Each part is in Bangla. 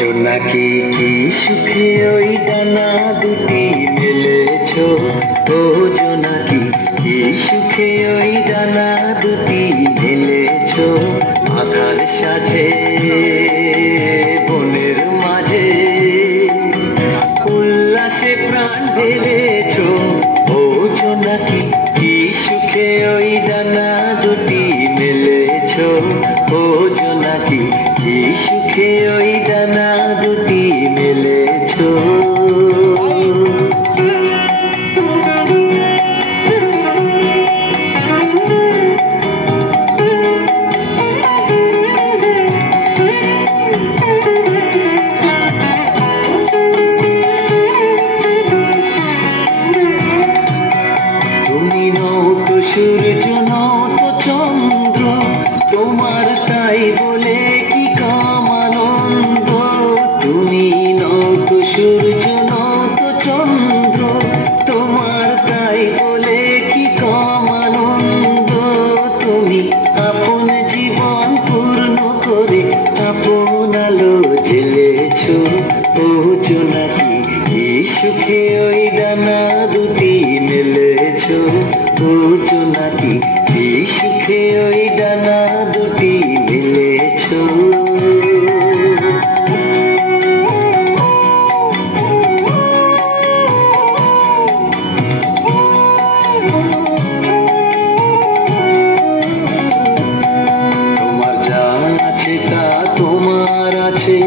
জোনাকি কি সুখে ওই ডানা দুটি মেলেছো, ও জোনাকি কি সুখে ওই ডানা দুটি মেলেছো। আধার সাজে বনের মাঝে উল্লাসে প্রাণ ঢেলেছো, ও জোনাকি কি সুখে ওই ডানা দুটি মেলেছো, ও জোনাকি কি সুখে ওই ডানা দুটি মেলেছো। তুমি নও তো সূর্য, নও তো চন্দ্র, তোমার তাই বলে কি কাম আনন্দ। তুমি নও তো সূর্য, নও তো চন্দ্র, তোমার তাই বলে কি কাম আনন্দ। তুমি আপন জীবন পূর্ণ করে আপন আলো জ্বেলেছো, ও জোনাকি কি সুখে ওই ডানা দুটি মেলেছো, ও জোনাকি কি সুখে ওই ডানা দুটি মেলেছো। তোমার যা আছে তা তোমার আছে,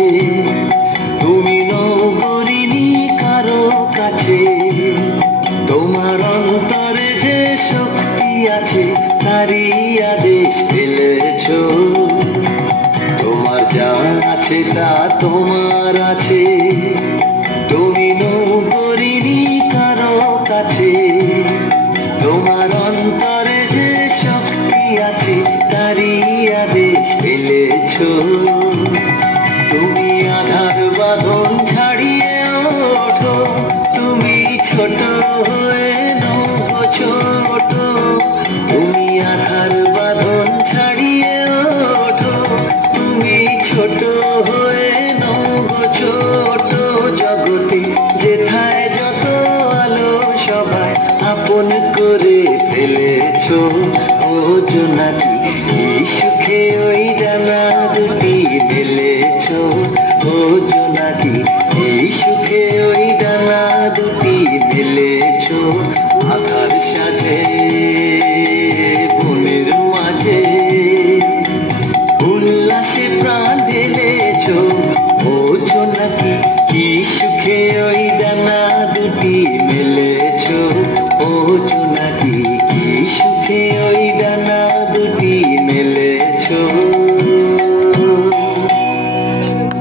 তুমি নও গরিনি কারো কাছে। তোমার অন্তরে যে শক্তি আছে তারই আদেশ ফেলেছো। তোমার যা আছে তা তোমার আছে, তুমি নও গরিনি কারো কাছে। তোমার অন্তরে যে শক্তি আছে তারই আদেশ ফেলেছো। তুমি আধার বাঁধন ছাড়িয়ে ওঠো, তুমি ছোট হয়ে নও গো ছোট। তুমি আধার বাঁধন ছাড়িয়ে ওঠো, তুমি ছোট হয়ে নও গো ছোট। জগতে যেথায় যত আলো সবাই আপন করে ফেলেছো, ও জোনাকি কি সুখে ওই ডানা দুটি মেলেছো, ও জোনাকি কি সুখে ওই